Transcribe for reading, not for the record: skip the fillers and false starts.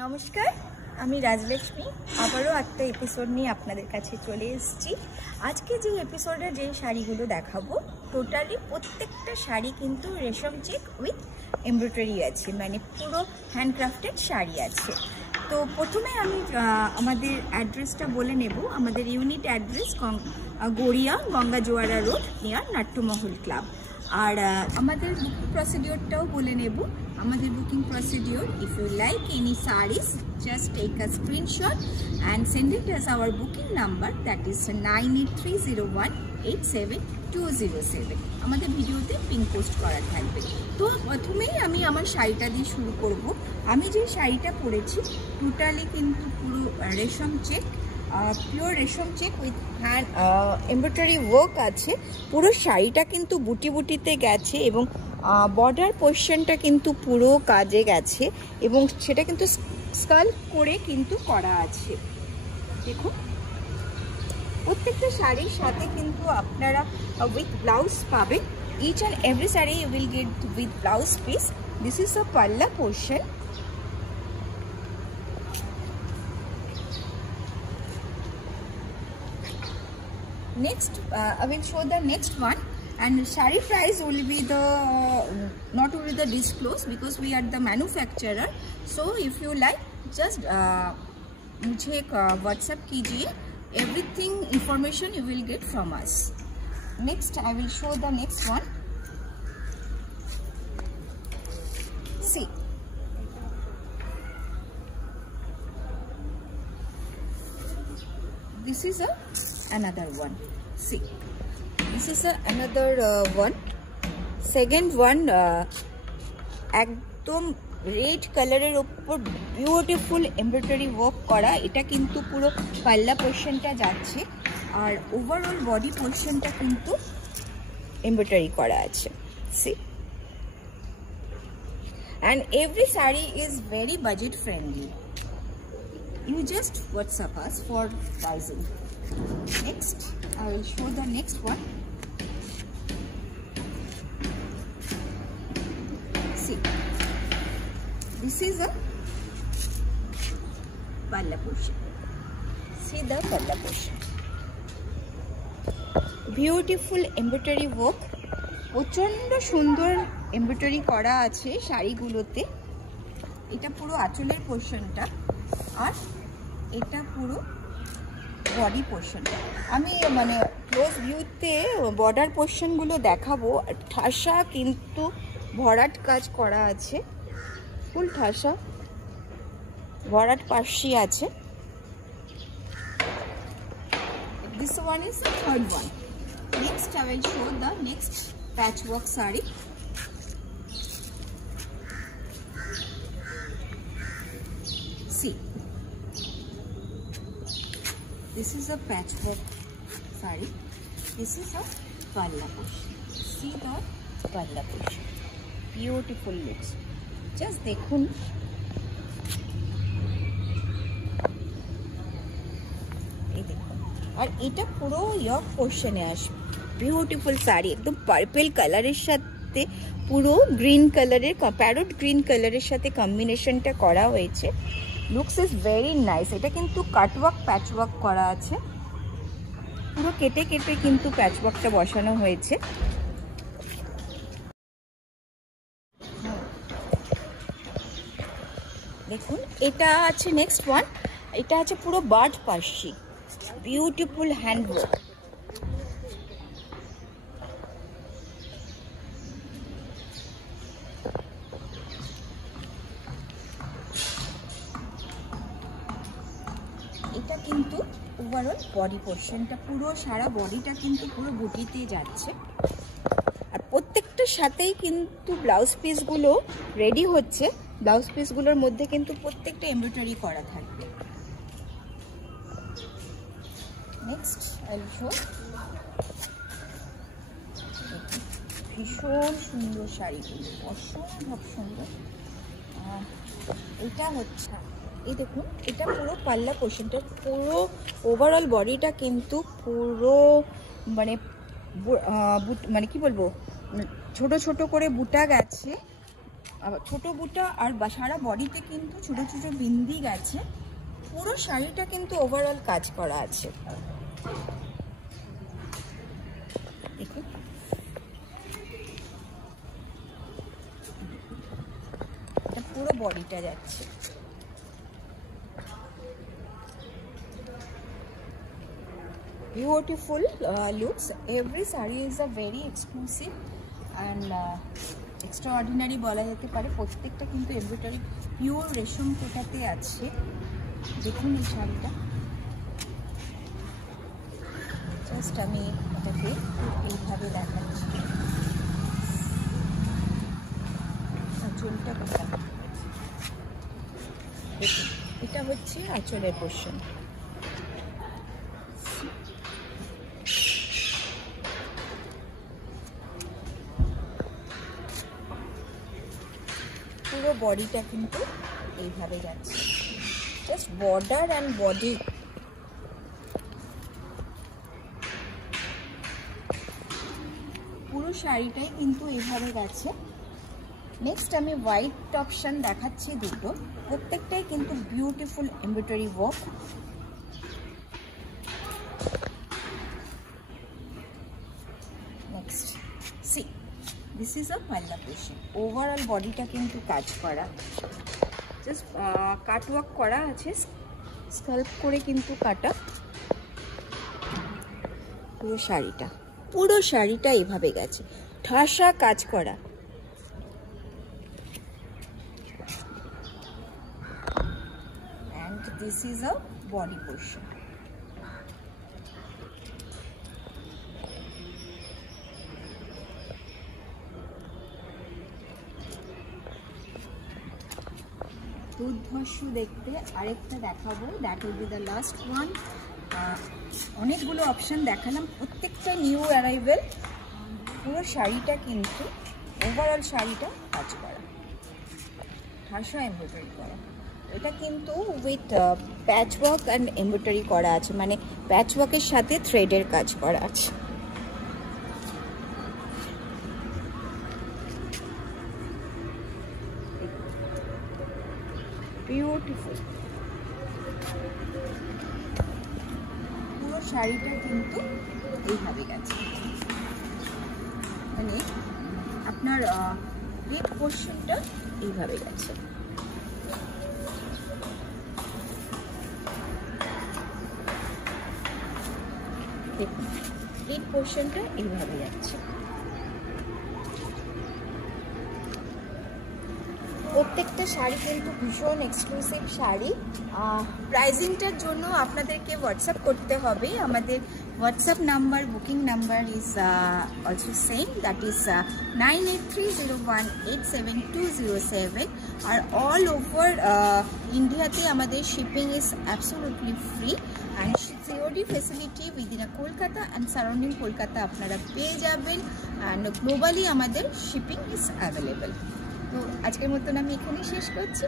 নমস্কার, আমি রাজলক্ষ্মী আবারও একটা এপিসোড নিয়ে আপনাদের কাছে চলে এসেছি। আজকে যে এপিসোডে যে শাড়িগুলো দেখাবো টোটালি প্রত্যেকটা শাড়ি কিন্তু রেশম চেক উইথ এমব্রয়ডারি আছে, মানে পুরো হ্যান্ডক্রাফটেড শাড়ি আছে। তো প্রথমে আমি আমাদের অ্যাড্রেসটা বলে নেব। আমাদের unit address Garia Ganga Joara road near Natyamahal club. আর আমাদের বুকিং প্রসিডিওরটাও বলে নেব। আমাদের booking procedure, if you like any sarees, just take a screenshot and send it as our booking number, that is 9830187207। আমাদের ভিডিওতে পিন পোস্ট করা থাকবে। তো প্রথমেই আমি আমার শাড়িটা দিয়ে শুরু করব। আমি যে শাড়িটা পরেছি টোটালি কিন্তু পুরো রেশম চেক, পিওর রেশম check with hand embroidery work আছে। পুরো শাড়িটা কিন্তু বুটি বুটিতে গেছে এবং বর্ডার পোর্শনটা কিন্তু পুরো কাজে গেছে এবং সেটা কিন্তু স্কাল করে কিন্তু করা আছে। দেখুন, প্রত্যেকটা শাড়ির সাথে কিন্তু আপনারা উইথ ব্লাউজ পাবেন। Each and every sari you will get with blouse piece. This is a palla portion. Next, I will show the next one, and shari price will be the not only the disclose because we are the manufacturer. So if you like, just मुझे WhatsApp कीजिए, everything information you will get from us. Next, I will show the next one. See, this is another one. See, this is another one. Second one, একদম রেড কালারের উপর beautiful embroidery work করা। এটা কিন্তু পুরো পাল্লা পোর্শনটা যাচ্ছে আর ওভারঅল বডি পোর্শনটা কিন্তু এমব্রয়ডারি করা আছে। See, and every saree is very budget friendly. You just WhatsApp us for pricing. Next, I will show the next one. See, this is a palla portion. See the palla portion. Beautiful embroidery work. প্রচন্ড সুন্দর এমব্রয়ডারি করা আছে শাড়িগুলোতে। এটা পুরো আঁচলের পোর্শনটা আর এটা পুরো বডি পোর্শন। আমি মানে ক্লোজ ভিউতে বর্ডার পোর্শনগুলো দেখাবো। ঠাসা কিন্তু ভরাট কাজ করা আছে, ফুল ঠাসা ভরাট পাশি আছে। This one is the third one. Next, I will show the next patchwork saree. See, this is a patchwork saree. This is a palla portion. See the palla portion. Beautiful looks. Just দেখুন, এই দেখুন। আর এটা পুরো ইয়ক পোর্শনে আসবে। বিউটিফুল শাড়ি, একদম পার্পল কালারের সাথে পুরো গ্রিন কালারের, প্যারট গ্রিন কালারের সাথে কম্বিনেশনটা করা হয়েছে। Looks is very nice. এটা কিন্তু কাটওয়ার্ক প্যাচওয়ার্ক করা আছে, পুরো কেটে কেটে কিন্তু প্যাচওয়ার্কটা বসানো হয়েছে। দেখুন, এটা আছে নেক্সট ওয়ান। এটা আছে পুরো বার্ড পাশি, বিউটিফুল হ্যান্ডওয়ার্ক। এটা কিন্তু ওভারঅল বডি পোর্শনটা, পুরো সারা বডিটা কিন্তু পুরো বুটিতে যাচ্ছে। আর প্রত্যেকটার সাথেই কিন্তু ব্লাউজ পিসগুলো রেডি হচ্ছে। ব্লাউজ পিসগুলোর মধ্যে কিন্তু প্রত্যেকটা এমব্রয়ডারি করা থাকবে। Next I will show. ভীষণ সুন্দর শাড়িগুলো, অসম্ভব সুন্দর। এটা হচ্ছে, এই দেখুন, এটা পুরো পাল্লা পোর্শনটা, পুরো ওভারঅল বডিটা কিন্তু পুরো মানে মানে কি বলবো, ছোট ছোট করে বুটা গেছে। ছোট বুটা আর সারা বডিতে কিন্তু ছোট ছোট বিন্দি গেছে। পুরো শাড়িটা কিন্তু ওভারঅল কাজ করা আছে। দেখুন এটা পুরো বডিটা যাচ্ছে। Beautiful looks. Every saree is a very exclusive and extraordinary বলা যেতে পারে। প্রত্যেকটা কিন্তু এমব্রয়ডারি পিওর রেশম কোটাতে আছে। দেখুন এই শাড়িটা, জাস্ট আমি এটাকে এইভাবে দেখাচ্ছি। আঁচলটা কোথা, দেখুন এটা হচ্ছে আঁচলের পোর্শন। পুরো বডিটা কিন্তু এইভাবে যাচ্ছে, জাস্ট বর্ডার অ্যান্ড বডি। পুরো শাড়িটাই কিন্তু এইভাবে গেছে। নেক্সট আমি হোয়াইট অপশন দেখাচ্ছি দুটো, প্রত্যেকটাই কিন্তু beautiful embroidery work. Next see, this is a palla portion. Overall বডিটা কিন্তু কাজ করা, জাস্ট কাটওয়ার্ক করা আছে, স্কাল্প করে কিন্তু কাটা। পুরো শাড়িটা এইভাবে গেছে, ঠাসা কাজ করা। and this is a body portion. দুর্ধর্ষ দেখতে আরেকটা দেখাবো, that will be the last one. অনেকগুলো অপশন দেখালাম, প্রত্যেকটা নিউ অ্যারাইভেল। পুরো শাড়িটা কিন্তু ওভারঅল শাড়িটা কাজ করা, ঠাসা এমব্রয়ডারি করা। এটা কিন্তু উইথ প্যাচওয়ার্ক অ্যান্ড এমব্রয়ডারি করা আছে, মানে প্যাচওয়ার্কের সাথে থ্রেডের কাজ করা আছে। বিউটিফুল, পুরো শাড়িটা কিন্তু এইভাবে গেছে, মানে আপনার নেক পোর্শনটা এইভাবে গেছে। দেখুন নেক পোর্শনটা এইভাবে যাচ্ছে। প্রত্যেকটা শাড়ি কিন্তু ভীষণ এক্সক্লুসিভ শাড়ি। প্রাইজিংটার জন্য আপনাদেরকে হোয়াটসঅ্যাপ করতে হবে। আমাদের WhatsApp number, booking number is also same, that is 9830187207। আর অল ওভার ইন্ডিয়াতে আমাদের shipping is absolutely free and COD facility within Kolkata and surrounding Kolkata আপনারা পেয়ে যাবেন। অ্যান্ড গ্লোবালি আমাদের শিপিং ইজ অ্যাভেলেবেল। তো আজকের মতন আমি এখানেই শেষ করছি।